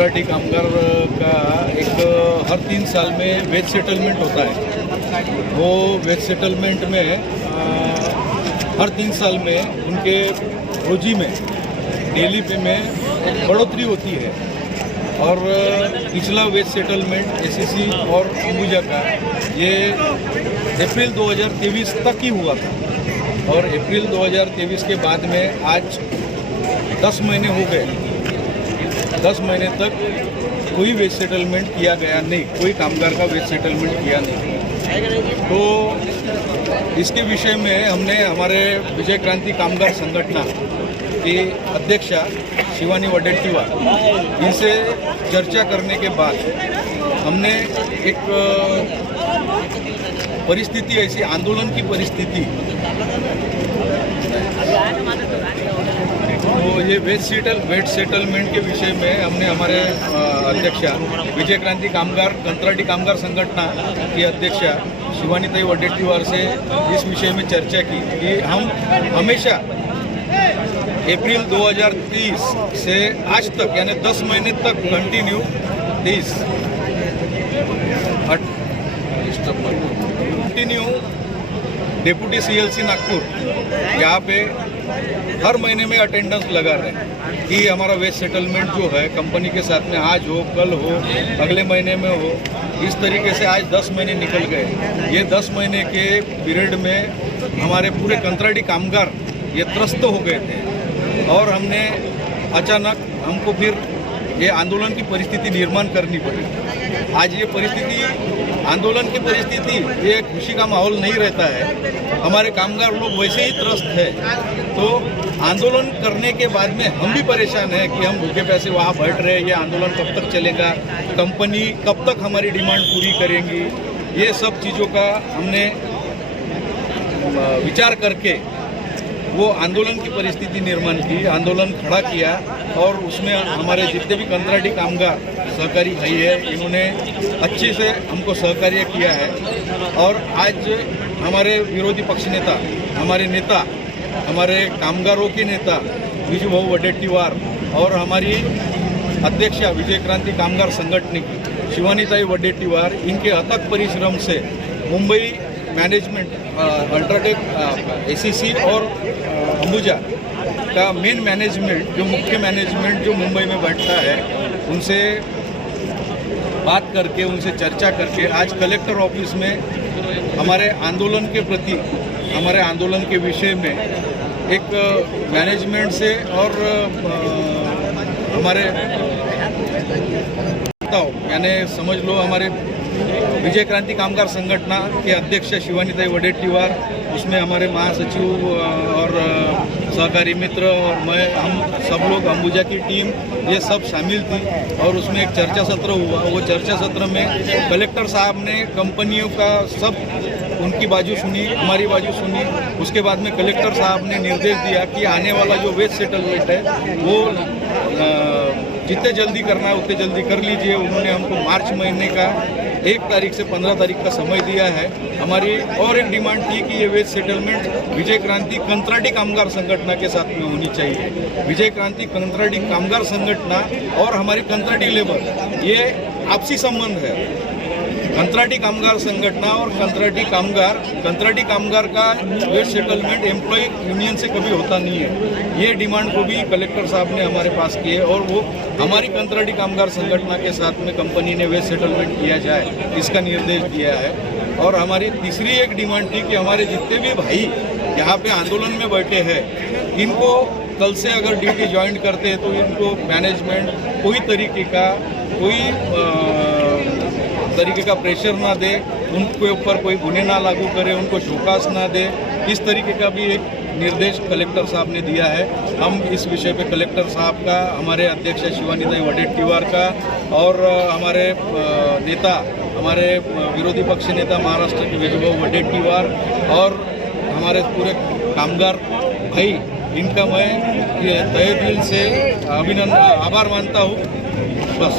कंत्राटी कामगार का एक हर 3 साल में वेज सेटलमेंट होता है। वो वेज सेटलमेंट में हर 3 साल में उनके रोजी में डेली पे में बढ़ोतरी होती है। और पिछला वेज सेटलमेंट एसीसी और अंबुजा का ये अप्रैल 2023 तक ही हुआ था और अप्रैल 2023 के बाद में आज 10 महीने हो गए। 10 महीने तक कोई वेज सेटलमेंट किया गया नहीं, कोई कामगार का वेज सेटलमेंट किया नहीं। तो इसके विषय में हमने हमारे विजय क्रांति कामगार संगठन की अध्यक्षा शिवानी वडेट्टीवार इनसे चर्चा करने के बाद हमने एक परिस्थिति ऐसी आंदोलन की परिस्थिति तो ये वेज सेटलमेंट के विषय में हमने हमारे अध्यक्षा विजय क्रांति कामगार कंत्राटी कामगार संगठन की अध्यक्षा शिवानी वडेट्टीवार से इस विषय में चर्चा की कि हम हमेशा अप्रैल 2030 से आज तक यानी 10 महीने तक कंटिन्यू डेप्यूटी सीएलसी नागपुर यहाँ पे हर महीने में अटेंडेंस लगा रहे हैं कि हमारा वेज सेटलमेंट जो है कंपनी के साथ में आज हो, कल हो, अगले महीने में हो। इस तरीके से आज 10 महीने निकल गए। ये 10 महीने के पीरियड में हमारे पूरे कंत्राटी कामगार ये त्रस्त हो गए थे और हमने अचानक हमको फिर ये आंदोलन की परिस्थिति निर्माण करनी पड़ी। आज ये परिस्थिति आंदोलन की परिस्थिति ये खुशी का माहौल नहीं रहता है। हमारे कामगार लोग वैसे ही त्रस्त है। तो आंदोलन करने के बाद में हम भी परेशान हैं कि हम भूखे प्यासे वहाँ बैठ रहे हैं। ये आंदोलन कब तक चलेगा, कंपनी कब तक हमारी डिमांड पूरी करेंगी, ये सब चीज़ों का हमने विचार करके वो आंदोलन की परिस्थिति निर्माण की, आंदोलन खड़ा किया और उसमें हमारे जितने भी कंत्राटी कामगार सहकारी भाई है इन्होंने अच्छे से हमको सहकार्य किया है। और आज हमारे विरोधी पक्ष नेता, हमारे नेता, हमारे कामगारों के नेता विजू भाऊ वडेट्टीवार और हमारी अध्यक्षा विजय क्रांति कामगार संगठन की शिवानीताई वडेट्टीवार, इनके अथक परिश्रम से मुंबई मैनेजमेंट अल्ट्राटेक एसीसी और अंबुजा का मेन मैनेजमेंट जो मुख्य मैनेजमेंट जो मुंबई में बैठता है उनसे बात करके, उनसे चर्चा करके आज कलेक्टर ऑफिस में हमारे आंदोलन के प्रति, हमारे आंदोलन के विषय में एक मैनेजमेंट से और हमारे यानी समझ लो हमारे विजय क्रांति कामगार संगठन के अध्यक्ष शिवानीताई वडेट्टीवार, उसमें हमारे महासचिव और सहकारी मित्र और मैं, हम सब लोग अंबुजा की टीम ये सब शामिल थी और उसमें एक चर्चा सत्र हुआ। वो चर्चा सत्र में कलेक्टर साहब ने कंपनियों का सब उनकी बाजू सुनी, हमारी बाजू सुनी। उसके बाद में कलेक्टर साहब ने निर्देश दिया कि आने वाला जो वेज सेटलमेंट है वो जितने जल्दी करना है उतने जल्दी कर लीजिए। उन्होंने हमको मार्च महीने का 1 तारीख से 15 तारीख का समय दिया है। हमारी और एक डिमांड थी कि ये वेज सेटलमेंट विजय क्रांति कंत्राटी कामगार संगठन के साथ में होनी चाहिए। विजय क्रांति कंत्राटी कामगार संगठन और हमारी कंत्राटी लेबर ये आपसी संबंध है। कंत्राटी कामगार संगठन और कंत्राटी कामगार का वेज सेटलमेंट एम्प्लॉय यूनियन से कभी होता नहीं है। ये डिमांड को भी कलेक्टर साहब ने हमारे पास की है और वो हमारी कंत्राटी कामगार संगठन के साथ में कंपनी ने वेज सेटलमेंट किया जाए इसका निर्देश दिया है। और हमारी तीसरी एक डिमांड थी कि हमारे जितने भी भाई यहाँ पे आंदोलन में बैठे हैं इनको कल से अगर ड्यूटी ज्वाइन करते हैं तो इनको मैनेजमेंट कोई तरीके का प्रेशर ना दे, उनके ऊपर कोई गुने ना लागू करे, उनको शोकास ना दे। इस तरीके का भी एक निर्देश कलेक्टर साहब ने दिया है। हम इस विषय पे कलेक्टर साहब का, हमारे अध्यक्ष शिवानीताई वडेट्टीवार का और हमारे नेता, हमारे विरोधी पक्ष नेता महाराष्ट्र के विजू भाऊ वडेट्टीवार और हमारे पूरे कामगार भाई, इनका मैं तहे दिल से आभार मानता हूँ। बस।